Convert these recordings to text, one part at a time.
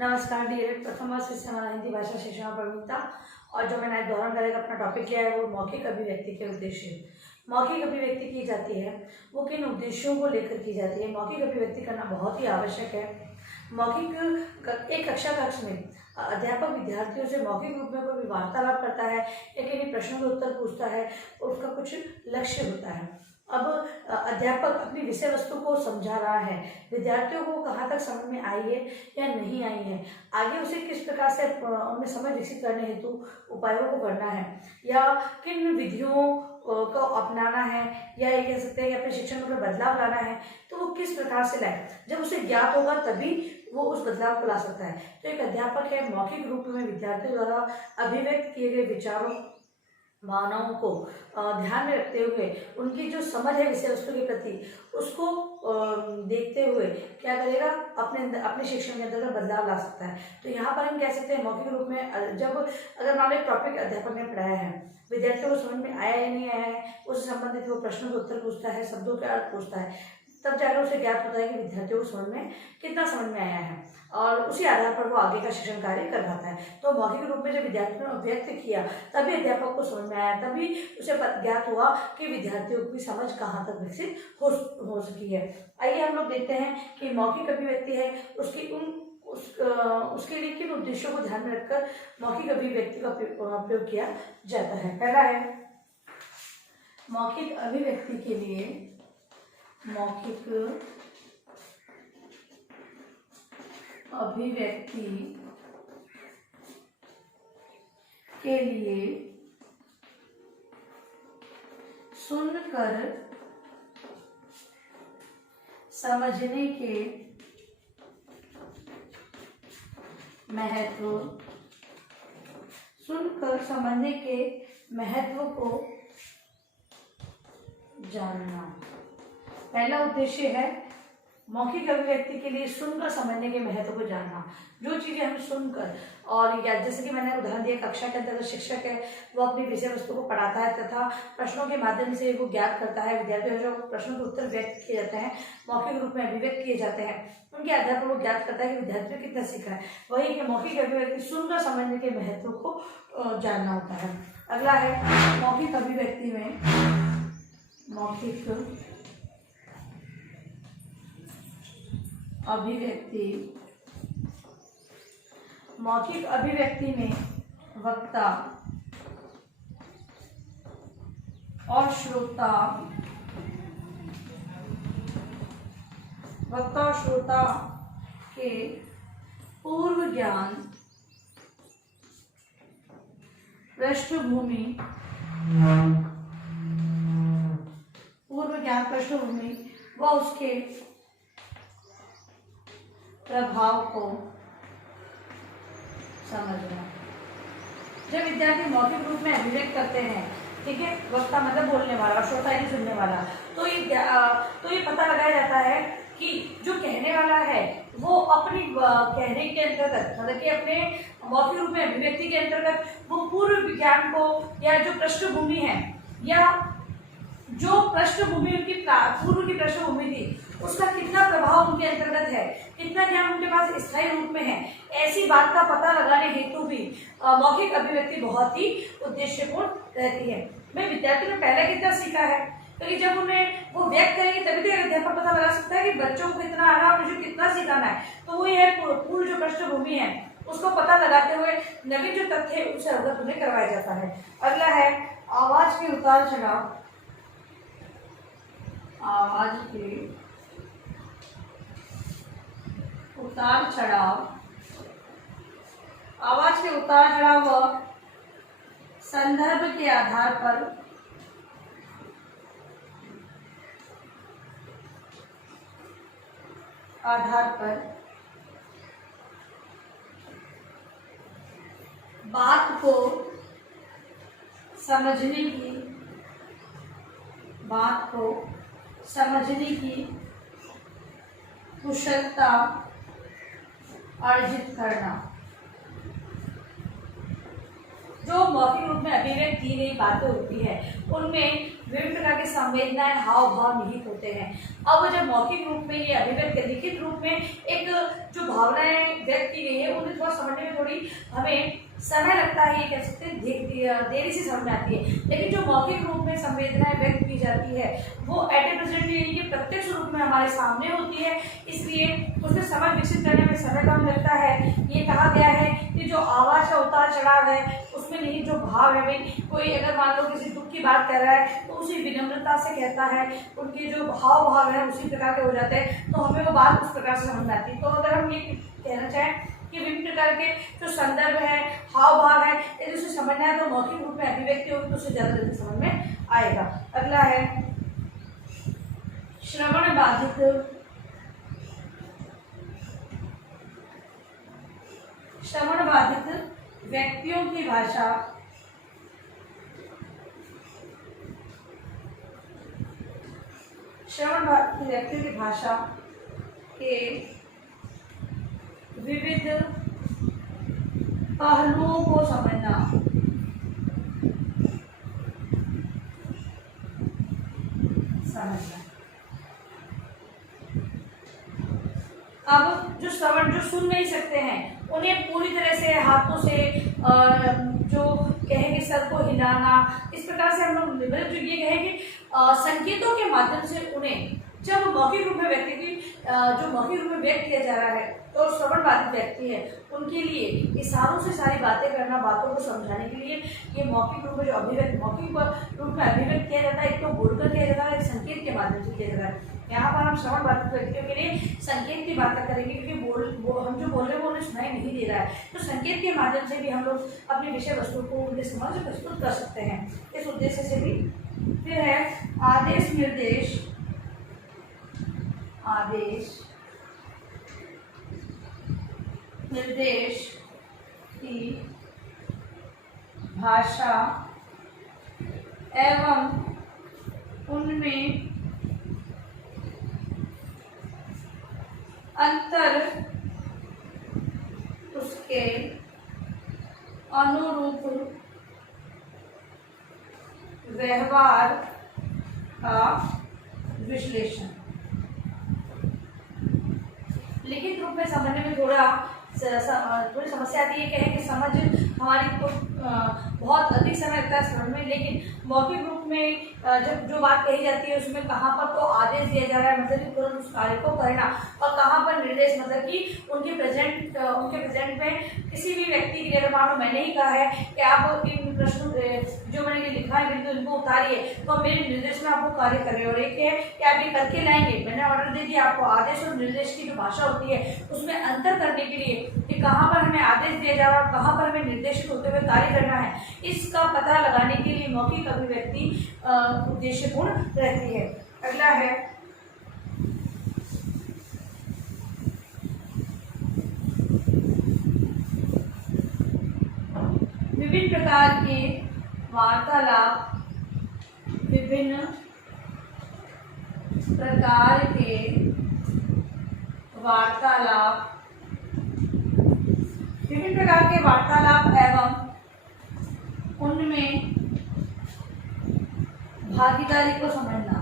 नमस्कार डियर, प्रथम वर्ष से हमारा हिंदी भाषा शिक्षा में प्रमुखता और जो मैंने आज दोहरान करेगा अपना टॉपिक लिया है वो मौखिक अभिव्यक्ति के उद्देश्य। मौखिक अभिव्यक्ति की जाती है वो किन उद्देश्यों को लेकर की जाती है। मौखिक अभिव्यक्ति करना बहुत ही आवश्यक है। मौखिक एक कक्षा कक्ष में अध्यापक विद्यार्थियों से मौखिक रूप में कोई वार्तालाप करता है या किन्हीं प्रश्नों के उत्तर पूछता है और उसका कुछ लक्ष्य होता है। अब अध्यापक अपनी विषय वस्तु को समझा रहा है, विद्यार्थियों को कहाँ तक समझ में आई है या नहीं आई है, आगे उसे किस प्रकार से उनमें समझ विकसित करने हेतु उपायों को करना है या किन विधियों को अपनाना है या ये कह सकते हैं कि अपने शिक्षण में बदलाव लाना है, तो वो किस प्रकार से लाए। जब उसे ज्ञात होगा तभी वो उस बदलाव को ला सकता है। तो एक अध्यापक है मौखिक रूप में विद्यार्थियों द्वारा अभिव्यक्त किए गए विचारों भावनाओं को ध्यान में रखते हुए उनकी जो समझ है विषय वस्तु के प्रति उसको देखते हुए क्या करेगा, अपने शिक्षण के अंदर बदलाव ला सकता है। तो यहाँ पर हम कह सकते हैं मौखिक रूप में जब अगर मान लो एक टॉपिक अध्यापक ने पढ़ाया है, विद्यार्थियों को समझ में आया या नहीं आया है, उससे संबंधित वो प्रश्नों के उत्तर पूछता है, शब्दों के अर्थ पूछता है, तब जाकर उसे ज्ञात होता है कि विद्यार्थियों को समझ में कितना समझ में आया है और उसी आधार पर वो आगे का शिक्षण कार्य करवाता है। तो मौखिक रूप में जब विद्यार्थियों ने व्यक्त किया तभी अध्यापक को समझ में आया, तभी उसे ज्ञात हुआ कि विद्यार्थियों की समझ कहाँ तक विकसित हो सकी है। आइए हम लोग देखते हैं कि मौखिक अभिव्यक्ति है उसके लिए किन उद्देश्यों को ध्यान में रखकर मौखिक अभिव्यक्ति का प्रयोग किया जाता है। पहला है मौखिक अभिव्यक्ति के लिए मौखिक अभिव्यक्ति के लिए सुनकर समझने के महत्व, सुनकर समझने के महत्व को जानना। पहला उद्देश्य है मौखिक अभिव्यक्ति के लिए सुनकर समझने के महत्व को जानना। जो चीजें हम सुनकर और या जैसे कि मैंने उदाहरण दिया, कक्षा के अंदर शिक्षक है वो अपनी विषय वस्तु को पढ़ाता है तथा प्रश्नों के माध्यम से वो ज्ञात करता है, विद्यार्थियों जो प्रश्नों के उत्तर व्यक्त किए जाते हैं मौखिक रूप में अभिव्यक्त किए जाते हैं, उनके आधार पर वो ज्ञात करता है कि विद्यार्थी ने कितना सीखा है। वही कि मौखिक अभिव्यक्ति सुनकर समझने के महत्व को जानना होता है। अगला है मौखिक अभिव्यक्ति मौखिक अभिव्यक्ति में वक्ता और श्रोता के पूर्व ज्ञान, पृष्ठभूमि व उसके प्रभाव को समझना। जब विद्यार्थी मौखिक रूप में अभिव्यक्त करते हैं, ठीक है, वक्ता मतलब बोलने वाला, श्रोता यानी सुनने वाला, तो ये पता लगाया जाता है कि जो कहने वाला है वो अपनी कहने के अंतर्गत मतलब कि अपने मौखिक रूप में अभिव्यक्ति के अंतर्गत वो पूर्व विज्ञान को या जो पृष्ठभूमि है या जो पृष्ठभूमि उनकी पूर्व की पृष्ठभूमि थी उसका कितना प्रभाव उनके अंतर्गत है, कितना ज्ञान उनके पास स्थायी रूप में है, ऐसी बात का पता लगाने हेतु भी मौखिक अभिव्यक्ति बहुत ही उद्देश्यपूर्ण रहती है। भाई विद्यार्थी ने पहले कितना सीखा है, क्योंकि जब उन्हें वो व्यक्त करेंगे तभी तो अध्यापक पता लगा सकता है कि बच्चों को कितना आ रहा है और मुझे कितना सिखाना है। तो वही है पूर्व जो पृष्ठभूमि है उसको पता लगाते हुए नवीन जो तथ्य है उससे अवगत उन्हें करवाया जाता है। अगला है आवाज के उतार चढ़ाव। आवाज के उतार चढ़ाव व संदर्भ के आधार पर बात को समझने की कुशलता अर्जित करना। जो मौखिक रूप में अभिव्यक्त की गई बातें होती है उनमें विभिन्न प्रकार की संवेदनाएं, हाव भाव निहित होते हैं। अब जब मौखिक रूप में ये अभिव्यक्त लिखित रूप में एक जो भावनाएं व्यक्त की गई है उन्हें थोड़ा समझने में थोड़ी हमें समय लगता है, ये कह सकते हैं देरी से समझ में आती है। लेकिन जो मौखिक रूप में संवेदनाएं व्यक्त की जाती है वो एट ए प्रेजेंट यानी कि प्रत्यक्ष रूप में हमारे सामने होती है, इसलिए उसमें समझ विकसित करने में समय कम लगता है। ये कहा गया है कि जो आवाज का उतार चढ़ाव है उसमें नहीं, जो भाव है, भाई कोई अगर मान लो किसी दुख की बात कर रहा है तो उसी विनम्रता से कहता है, उनके जो भाव भाव है उसी प्रकार के हो जाते हैं, तो हमें वो बात उस प्रकार से समझ में आती है। तो अगर हम ये कहना चाहें कि विभिन्न प्रकार के जो संदर्भ है, हाव भाव है, यदि उसे समझना है तो मौखिक रूप में अभिव्यक्ति होगी तो उसे ज्यादा जल्दी समझ में आएगा। अगला है श्रवण बाधित। श्रवण बाधित व्यक्तियों की भाषा श्रवण बाधित व्यक्तियों की भाषा के विविध पहलुओं को समझना। अब जो श्रवण, जो सुन नहीं सकते हैं उन्हें पूरी तरह से हाथों से जो कहेंगे सर को हिलाना, इस प्रकार से हम लोग जो ये कहेंगे संकेतों के माध्यम से उन्हें जब मौखिक रूप में व्यक्ति की जो मौखिक रूप में व्यक्त किया जा रहा है तो श्रवण बाधित व्यक्ति है उनके लिए इशारों से सारी बातें करना, बातों को समझाने के लिए ये मौखिक रूप में जो अभिव्यक्त मौखिक रूप में अभिव्यक्त किया जाता है, एक तो बोलकर किया जाता है, एक संकेत के माध्यम से किया जाता है। यहाँ पर हम श्रवण बाधित व्यक्तियों के लिए संकेत की बात करेंगे क्योंकि हम जो बोल रहे हैं वो उन्हें सुनाई नहीं दे रहा है, तो संकेत के माध्यम से भी हम लोग अपनी विषय वस्तु को उनके समझ प्रस्तुत कर सकते हैं, इस उद्देश्य से भी। फिर है आदेश निर्देश। आदेश निर्देश की भाषा एवं उनमें अंतर उसके अनुरूप व्यवहार का विश्लेषण। लिखित रूप में समझने में थोड़ी समस्या आती है, कहें कि समझ हमारी को बहुत अधिक समय लगता है समझ में, लेकिन मौखिक रूप में जब जो बात कही जाती है उसमें कहाँ पर तो आदेश दिया जा रहा है मतलब कि तुरंत उस कार्य को करना, और कहाँ पर निर्देश मतलब कि उनके प्रेजेंट में किसी भी व्यक्ति के लिए अगर मान लो मैंने ही कहा है कि आप इन प्रश्नों जो मैंने लिखा है बिल्कुल इनको उतारिए, तो मेरे निर्देश में आपको कार्य कर रहे हो, और एक है कि आप ये करके लाएंगे, मैंने ऑर्डर दे दिया आपको। आदेश और निर्देश की जो भाषा होती है उसमें अंतर करने के लिए कि कहाँ पर हमें आदेश दिया जा रहा है, कहाँ पर हमें निर्देशित होते हुए कार्य करना है, इसका पता लगाने के लिए मौखिक अभिव्यक्ति उद्देश्यपूर्ण रहती है। अगला है विभिन्न प्रकार के वार्तालाप। विभिन्न प्रकार के वार्तालाप, विभिन्न प्रकार के वार्तालाप एवं उनमें भागीदारी को समझना।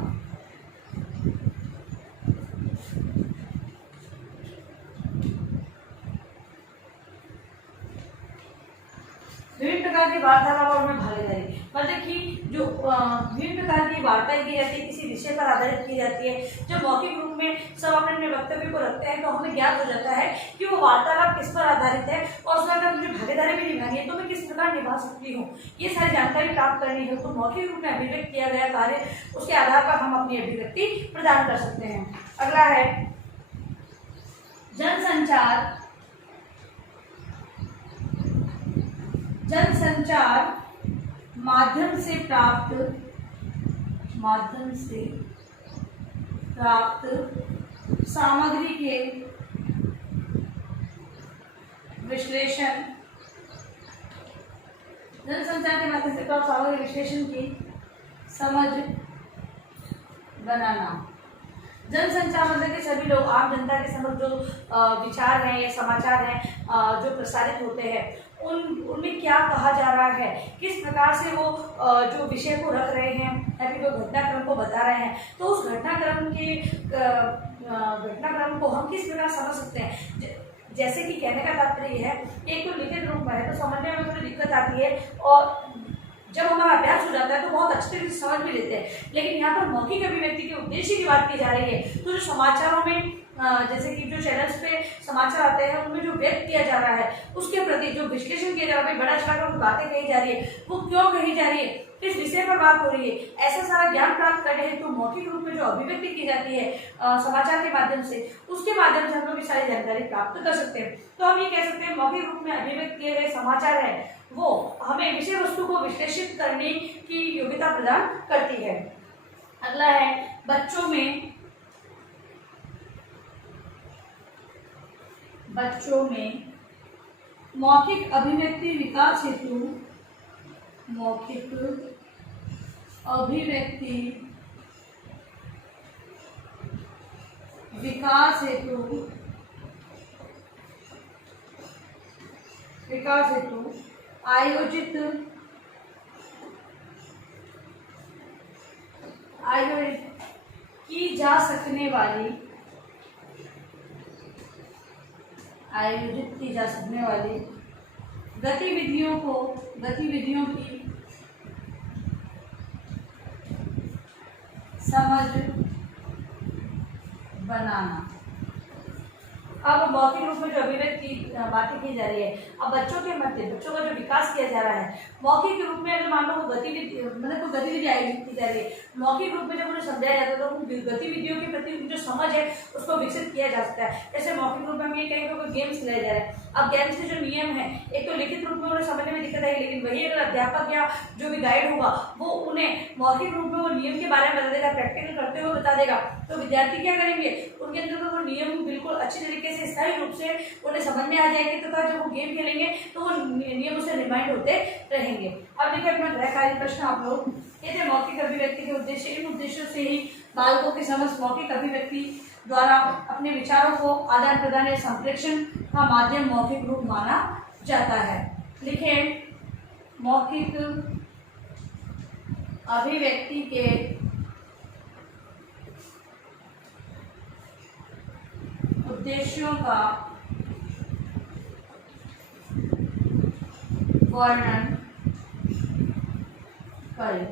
विभिन्न प्रकार की वार्तालाप और उनमें भागीदारी मतलब कि जो विभिन्न प्रकार की वार्ताएं की जाती है किसी विषय पर आधारित की जाती है। जब मौखिक रूप में सब अपने अपने वक्तव्य को रखते हैं तो हमें ज्ञात हो जाता है कि वो वार्तालाप किस पर आधारित है, और उसमें अगर मुझे भागीदारी भी निभानी है तो मैं किस प्रकार निभा सकती हूँ, ये सारी जानकारी प्राप्त करनी है तो मौखिक रूप में अभिव्यक्त किया गया कार्य उसके आधार पर हम अपनी अभिव्यक्ति प्रदान कर सकते हैं। अगला है जनसंचार। जनसंचार माध्यम से प्राप्त सामग्री के विश्लेषण। जनसंचार के माध्यम से प्राप्त सामग्री विश्लेषण की समझ बनाना। जनसंचार मतलब कि सभी लोग आम जनता के समझ जो विचार हैं या समाचार हैं जो प्रसारित होते हैं उनमें क्या कहा जा रहा है, किस प्रकार से वो जो विषय को रख रहे हैं या फिर जो घटनाक्रम को बता रहे हैं, तो उस घटनाक्रम को हम किस प्रकार समझ सकते हैं। जैसे कि कहने का तात्पर्य है, एक तो लिखित रूप में है तो समझने में थोड़ी दिक्कत आती है, और जब हमारा अभ्यास हो जाता है तो बहुत अच्छे तरीके से समझ भी लेते हैं। लेकिन यहाँ पर मौखिक अभिव्यक्ति के उद्देश्य की बात की जा रही है, तो जो समाचारों में जैसे कि जो चैनल्स पे समाचार आते हैं उनमें जो व्यक्त किया जा रहा है उसके प्रति जो विश्लेषण किया जा रहा है, बड़ा चढ़ाकर बातें कही जा रही है, वो क्यों कही जा रही है, किस विषय पर बात हो रही है, ऐसा सारा ज्ञान प्राप्त करने हेतु तो मौखिक रूप में जो अभिव्यक्ति की जाती है समाचार के माध्यम से, उसके माध्यम से हम लोग ये सारी जानकारी प्राप्त कर सकते हैं। तो हम ये कह सकते हैं मौखिक रूप में अभिव्यक्त किए गए समाचार है वो हमें विषय वस्तु को विश्लेषित करने की योग्यता प्रदान करती है। अगला है बच्चों में मौखिक अभिव्यक्ति विकास हेतु विकास हेतु आयोजित की जा सकने वाली गतिविधियों की समझ बनाना। अब मौखिक रूप में जो अभिव्यक्ति बातें की जा रही है, अब बच्चों का जो विकास किया जा रहा है मौखिक रूप में, अगर मान लो गतिविधि मतलब कोई गतिविधि आयोजित की जा रही है, मौखिक रूप में जब उन्हें समझाया जाता है तो उन गतिविधियों के प्रति जो समझ है उसको विकसित किया जा सकता है। जैसे मौखिक रूप में हम ये कहेंगे कोई गेम्स खिलाए जा रहे हैं, अब गेम्स के जो नियम है, एक तो लिखित रूप में उन्हें समझने में दिक्कत आएगी, लेकिन वही अगर अध्यापक या जो भी गाइड होगा वो उन्हें मौखिक रूप में वो नियम के बारे में बता देगा, प्रैक्टिकल करते हुए बता देगा, तो विद्यार्थी क्या करेंगे, उनके अंदर वो नियम बिल्कुल अच्छी तरीके से स्थायी रूप से उन्हें समझ में आ जाएंगे, तथा जब वो गेम खेलेंगे तो वो नियम उसे रिमाइंड होते रहेंगे। अब देखिए अपना गृहकार्य प्रश्न आप लोग, ये थे मौखिक अभिव्यक्ति के उद्देश्य। इन उद्देश्यों से ही बालकों की समझ मौखिक अभिव्यक्ति द्वारा अपने विचारों को आदान प्रदान या संप्रेषण का माध्यम मौखिक रूप माना जाता है। लिखे मौखिक अभिव्यक्ति के उद्देश्यों का वर्णन करें।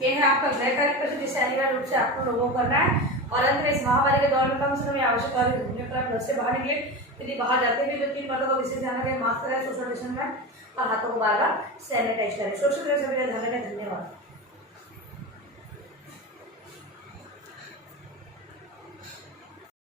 ये है आपका गृहकार्य प्रश्न, जिसे अनिवार्य रूप से आपको लोगों को करना है। और अंत में इस महामारी के दौर में कम से कम आवश्यक कार्य घूमने पर घर से बाहर निकले, यदि बाहर जाते हैं तो 3 बातों का विशेष ध्यान रखें, मास्क लगाएं, सोशल डिस्टेंस में और हाथों को बार बार सैनिटाइज करें। सोशल मीडिया से धन्यवाद।